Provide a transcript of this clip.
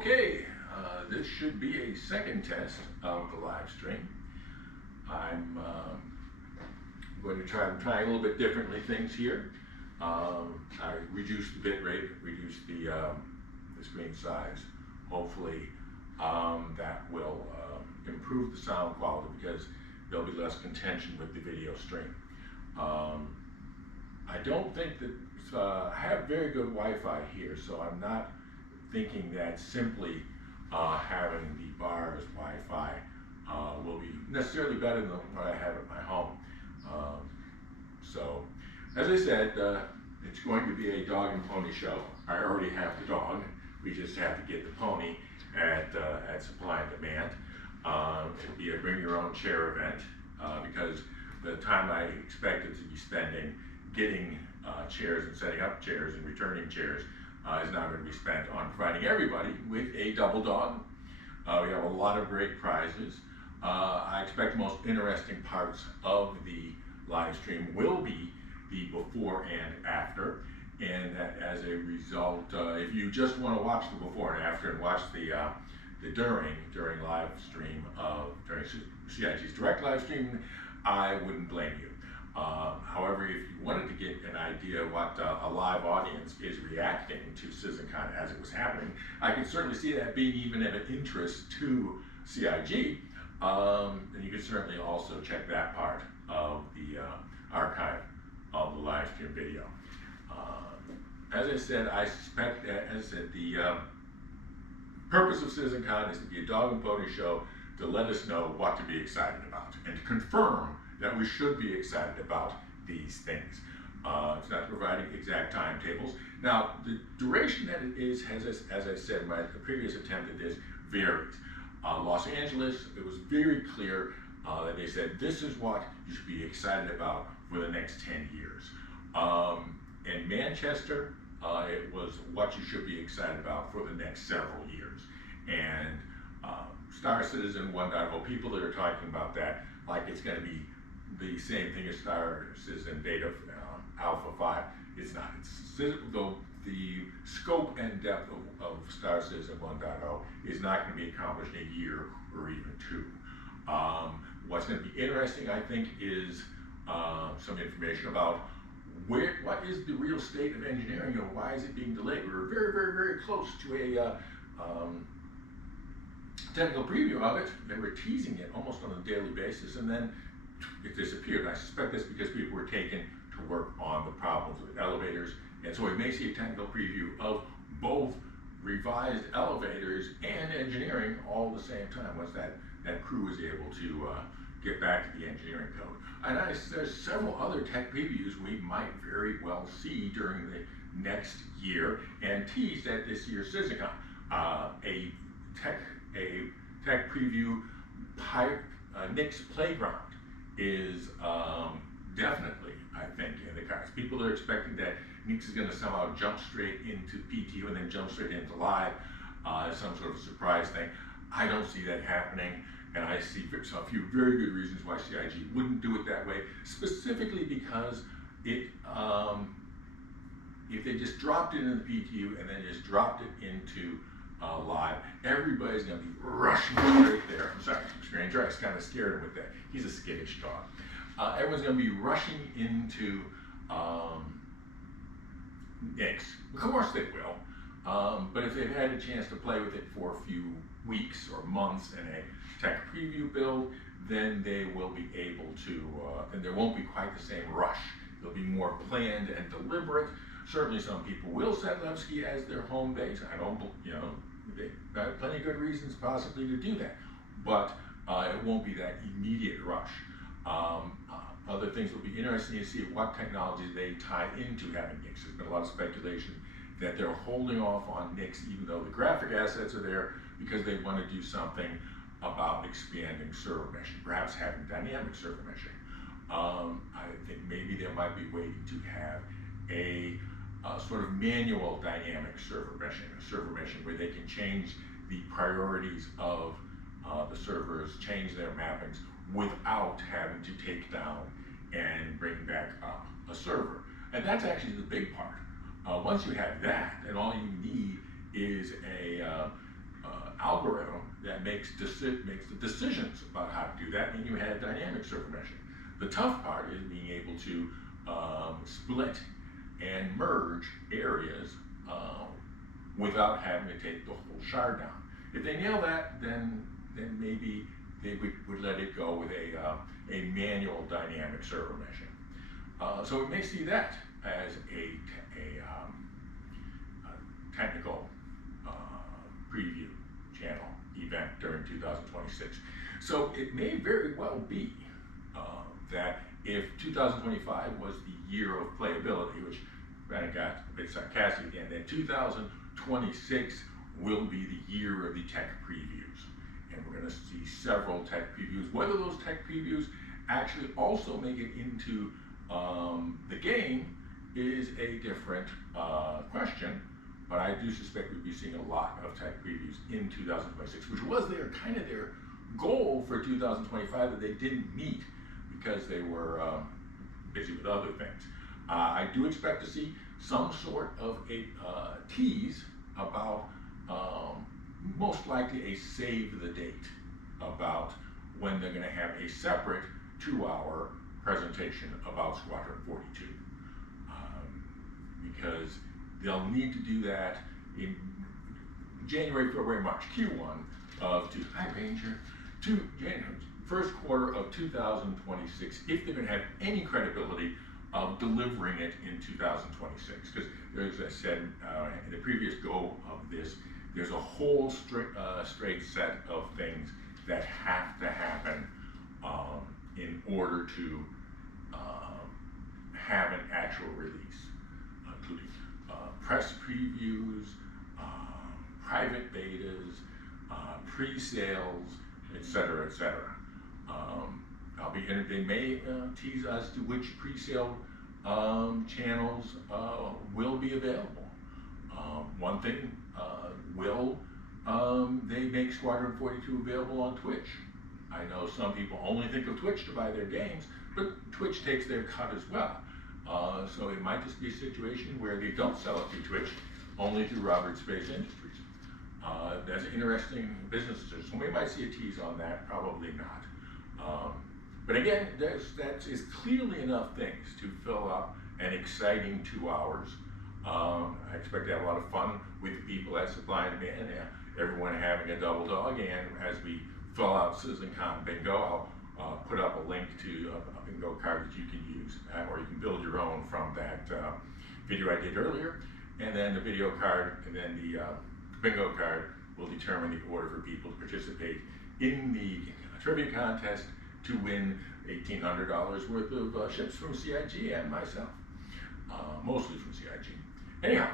Okay, this should be a second test of the live stream. I'm going to try a little bit differently things here. I reduced the bit rate, reduced the screen size. Hopefully that will improve the sound quality because there'll be less contention with the video stream. I don't think that I have very good Wi-Fi here, so I'm not thinking that simply having the bars Wi-Fi will be necessarily better than what I have at my home. So, as I said, it's going to be a dog and pony show. I already have the dog. We just have to get the pony at supply and demand. It'll be a bring your own chair event because the time I expected to be spending getting chairs and setting up chairs and returning chairs is now going to be spent on providing everybody with a double dog. We have a lot of great prizes. I expect the most interesting parts of the live stream will be the before and after, and that as a result, if you just want to watch the before and after and watch the during live stream during CIG's direct live stream, I wouldn't blame you. However, if you wanted to get an idea what a live audience is reacting to Citizencon as it was happening, I could certainly see that being even of an interest to CIG. And you could certainly also check that part of the archive of the live stream video. As I said, I suspect that, as I said, the purpose of Citizencon is to be a dog and pony show to let us know what to be excited about and to confirm that we should be excited about these things. It's not providing exact timetables. Now, the duration that it is, as I said in my previous attempt at this, varies. Los Angeles, it was very clear that they said this is what you should be excited about for the next 10 years. In Manchester, it was what you should be excited about for the next several years. And Star Citizen 1.0, people that are talking about that like it's going to be the same thing as Star Citizen Beta Alpha 5. It's not. The scope and depth of Star Citizen 1.0 is not going to be accomplished in a year or even two. What's going to be interesting, I think, is some information about what is the real state of engineering and why is it being delayed. We were very, very, very close to a technical preview of it. They were teasing it almost on a daily basis, and then it disappeared. I suspect that's because people were taken to work on the problems with elevators, and so we may see a technical preview of both revised elevators and engineering all at the same time once that crew is able to get back to the engineering code. And there's several other tech previews we might very well see during the next year and teased at this year's Citizencon. A tech preview, Nick's Playground is definitely, I think, in the cards. People are expecting that Nick's is going to somehow jump straight into PTU and then jump straight into live, some sort of a surprise thing. I don't see that happening, and I see a few very good reasons why CIG wouldn't do it that way, specifically because it, if they just dropped it in the PTU and then just dropped it into live, everybody's going to be rushing right there. I'm sorry, Stranger, I kind of scared him with that. He's a skittish dog. Everyone's going to be rushing into Nick's. Of course they will, but if they've had a chance to play with it for a few weeks or months in a tech preview build, then they will be able to, and there won't be quite the same rush. They'll be more planned and deliberate. Certainly some people will set Levski as their home base. I don't, they've got plenty of good reasons possibly to do that, but it won't be that immediate rush. Other things will be interesting to see what technologies they tie into having Nix. There's been a lot of speculation that they're holding off on Nix even though the graphic assets are there because they want to do something about expanding server meshing, perhaps having dynamic server meshing. I think maybe they might be waiting to have a sort of manual dynamic server meshing where they can change the priorities of the servers, change their mappings without having to take down and bring back up a server. And that's actually the big part. Once you have that, then all you need is algorithm that makes the decisions about how to do that, and you had dynamic server meshing. The tough part is being able to split and merge areas without having to take the whole shard down. If they nail that, then maybe they would let it go with a manual dynamic server meshing. So we may see that as a technical preview channel event during 2026. So it may very well be that if 2025 was the year of playability, which kind of got a bit sarcastic at the end, then 2026 will be the year of the tech previews. And we're going to see several tech previews. Whether those tech previews actually also make it into the game is a different question, but I do suspect we'll be seeing a lot of tech previews in 2026, which was kind of their goal for 2025 that they didn't meet because they were busy with other things. I do expect to see some sort of a tease about most likely a save the date about when they're going to have a separate 2-hour presentation about Squadron 42. Because they'll need to do that in January, February, March, Q1 of first quarter of 2026, if they're going to have any credibility of delivering it in 2026. Because as I said in the previous go of this, there's a whole straight set of things that have to happen in order to have an actual release, including press previews, private betas, pre-sales, etc., etc. They may tease us to which pre-sale channels will be available. One thing, will they make Squadron 42 available on Twitch? I know some people only think of Twitch to buy their games, but Twitch takes their cut as well. So it might just be a situation where they don't sell it through Twitch, only through Robert Space Industries. That's an interesting business decision. So we might see a tease on that, probably not. But again, that is clearly enough things to fill up an exciting 2 hours. I expect to have a lot of fun with people at Supply and Demand, everyone having a double dog, and as we fill out Citizencon bingo, I'll put up a link to a bingo card that you can use, or you can build your own from that video I did earlier, and then the video card, and then the bingo card will determine the order for people to participate in the trivia contest to win $1,800 worth of ships from CIG and myself, mostly from CIG. Anyhow,